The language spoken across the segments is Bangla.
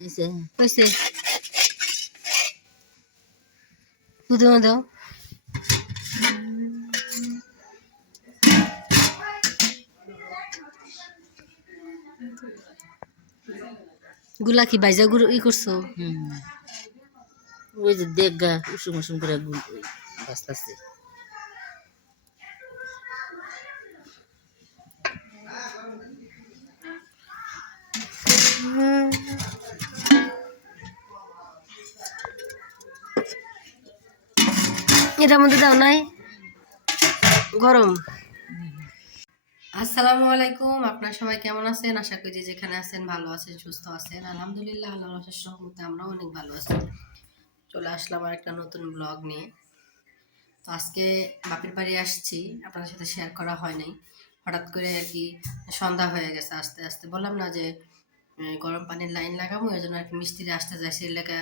হয়েছে দুধের মধ্যেও গুলা কি বাইজা গুলো ই করছ হুম ওই যে দেখ গা উসুম উসুম করে গুল বাঁচতেছে এটার মধ্যে দাও নাই। গরম। আসসালামু আলাইকুম, আপনার সবাই কেমন আছেন? আশা করি যে যেখানে আছেন ভালো আছেন, সুস্থ আছেন। আলহামদুলিল্লাহ, আল্লাহর অশেষ রহমতে আমরাও অনেক ভালো আছি। চলে আসলাম আর একটা নতুন ব্লগ নিয়ে। তো আজকে বাপের বাড়ি আসছি, আপনাদের সাথে শেয়ার করা হয় নাই। হঠাৎ করে আর কি সন্ধ্যা হয়ে গেছে আস্তে আস্তে। বললাম না যে গরম পানির লাইন লাগাবো ওই জন্য আর কি মিস্ত্রি আসতে যায়। সেই এলাকা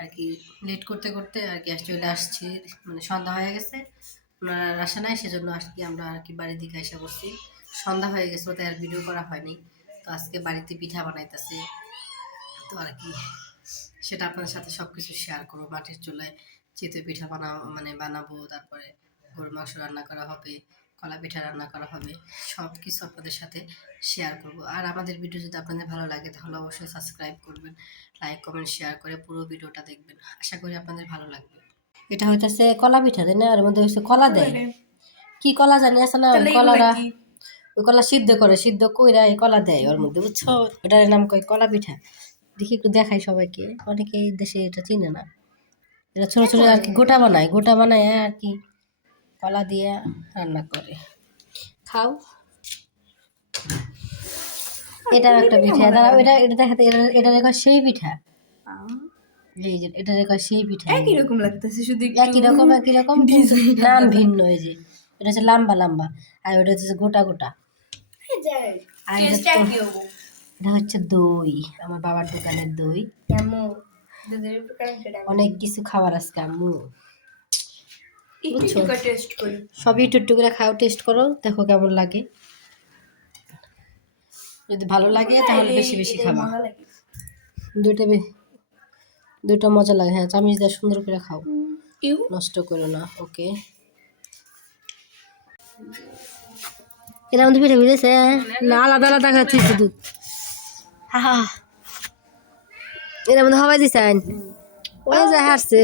আর কি লেট করতে করতে আর কি চলে আসছি। মানে সন্ধ্যা হয়ে গেছে ওনারা আসে নাই, সেজন্য আর কি আমরা আর কি বাড়ির দিকে এসে বসছি সন্ধ্যা হয়ে গেছে ওতে আর ভিডিও করা হয়নি, তো আজকে বাড়িতে পিঠা বানাইতেছে। তো আর কি সেটা আপনার সাথে সব কিছু শেয়ার করব, মাটির চুলায় চিতই পিঠা বানা মানে বানাবো, তারপরে গরু মাংস রান্না করা হবে কলা পিঠা রান্না করা হবে সব কিছু আপনাদের সাথে শেয়ার করব। আর আমাদের ভিডিও যদি আপনাদের ভালো লাগে তাহলে অবশ্যই সাবস্ক্রাইব করবেন লাইক কমেন্ট শেয়ার করে পুরো ভিডিওটা দেখবেন। আশা করি আপনাদের ভালো লাগবে। এটা হইতেছে কলা পিঠা তাই না? এর মধ্যে হচ্ছে কলা দেয়। কি কলা জানি আছে না ওই কলাটা ওই কলা সিদ্ধ করে সিদ্ধ কইরা এই কলা দেয় ওর মধ্যে বুঝছ? এটার নাম কয় কলা পিঠা। দেখি একটু দেখাই সবাইকে। অনেকে এই দেশে এটা চিনে না। এটা ছোট ছোট আর কি গোটা বানায় গোটা বানায় আর কি। কলা দিয়ে রান্না করে। খাও। এটা একটা পিঠা দাঁড়াও এটা এটা দেখাতে এটা এটা রেখা সেই পিঠা। এই যে এটা রেখা সেই পিঠা। একই রকম লাগতেছে শুধু একই রকম একই রকম নাম ভিন্ন এই যে। এটা হচ্ছে লম্বা লম্বা। আর ওটা হচ্ছে গোটা গোটা। আর এটা হচ্ছে দই। আমার বাবার দোকানের দই। অনেক কিছু খাবার আজকে আম্মু। বুঝছ? সবই একটু একটু করে খাও টেস্ট করো দেখো কেমন লাগে। যদি ভালো লাগে তাহলে বেশি বেশি খাবা। দুইটা দুইটা মজা লাগে হ্যাঁ চামিচ দিয়ে সুন্দর করে খাও। ইউ। নষ্ট করো না ওকে। এরা মধ্যে পিঠে মিলেছে না আলাদা আলাদা খাচ্ছি শুধু। হা এর মধ্যে হবাই দিছেন। ওই যে হারছে।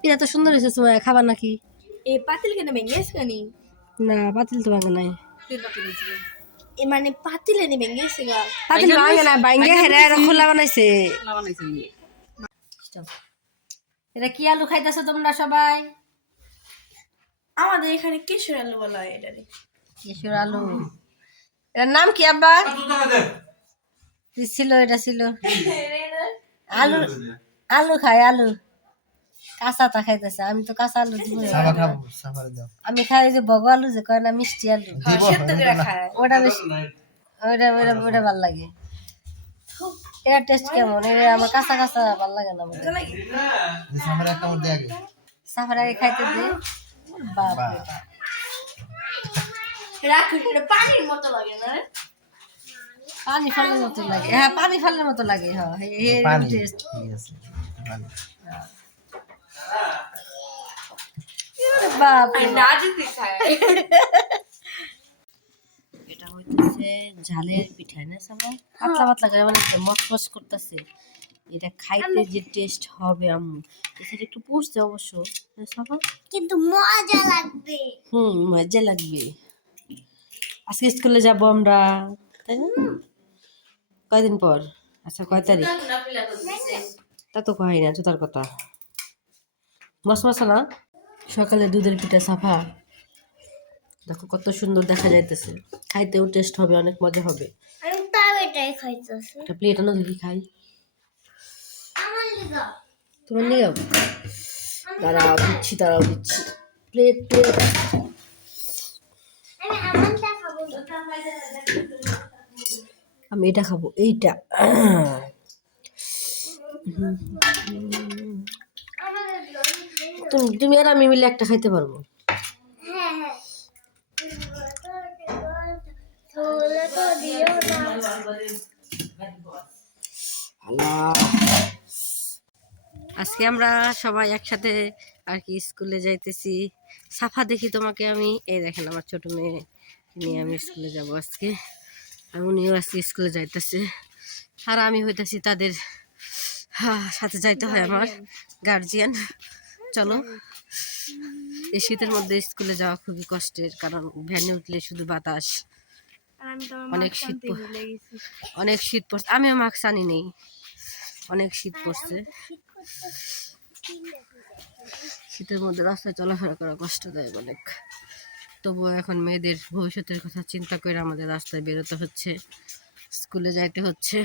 পিঠা তো সুন্দর হয়েছে তোমার খাবার নাকি? এ পাতিল কেন ভেঙে কানি না পাতিল তো ভাঙে নাই এ মানে পাতিলে নি ভেঙে গেছে গা পাতিল ভাঙে না ভাঙে হেরা খোলা বানাইছে এটা কি আলু খাইতেছো তোমরা সবাই আমাদের এখানে কেশর আলু বলা হয় এটারে কিশোর আলু এটার নাম কি আব্বা ছিল এটা ছিল আলু আলু খাই আলু কাঁচাটা খাইতেছে আমি তো কাঁচা আলু দিব আমি খাই যে বগ আলু যে কয় না মিষ্টি আলু। ওটা বেশি। ওটা ওটা ওটা ভালো লাগে। এটা টেস্ট কেমন? এটা আমার কাঁচা কাঁচা ভালো লাগে না। সাফার আগে খাইতে দে। বাপ রে বাপ। রাখি এটা পানির মতো লাগে না? পানি ফলের মতো লাগে। হ্যাঁ পানি ফলের মতো লাগে হ্যাঁ। টেস্ট এটা হইতেছে ঝালের পিঠা না সবাই পাতলা পাতলা করে মানে মচমচ করতেছে। এটা খাইতে যে টেস্ট হবে আম্মু। সেটা একটু পুষছে অবশ্য সবাই কিন্তু মজা লাগবে। হুম মজা লাগবে। আজকে স্কুলে যাব আমরা তাই না? কয়দিন পর? আচ্ছা কয় তারিখ? তা তো কয় না জুতার কথা। মশ মশলা সকালে দুধের পিঠা সাফা। দেখো কত সুন্দর দেখা যাইতেছে। খাইতেও টেস্ট হবে অনেক মজা হবে। একটা প্লেট আনো দেখি খাই। তোমার নিয়ে যাও দাঁড়াও দিচ্ছি দাঁড়াও দিচ্ছি। প্লেট প্লেট আমি আমি এটা খাব এইটা। তুমি তুমি আর আমি মিলে একটা খাইতে পারব। আজকে আমরা সবাই একসাথে আর কি স্কুলে যাইতেছি। সাফা দেখি তোমাকে আমি। এই দেখেন আমার ছোট মেয়ে, নিয়ে আমি স্কুলে যাব আজকে। আর উনিও আজকে স্কুলে যাইতেছে। আর আমি হইতেছি তাদের সাথে যাইতে হয় আমার গার্জিয়ান চলো। এই শীতের মধ্যে স্কুলে যাওয়া খুবই কষ্টের কারণ ভ্যানে উঠলে শুধু বাতাস। অনেক শীত অনেক শীত পড়ছে। আমিও মাস্ক আনি নেই অনেক শীত পড়ছে। শীতের মধ্যে রাস্তায় চলাফেরা করা কষ্টদায়ক অনেক। তবুও এখন মেয়েদের ভবিষ্যতের কথা চিন্তা করে আমাদের রাস্তায় বেরোতে হচ্ছে। স্কুলে যাইতে হচ্ছে।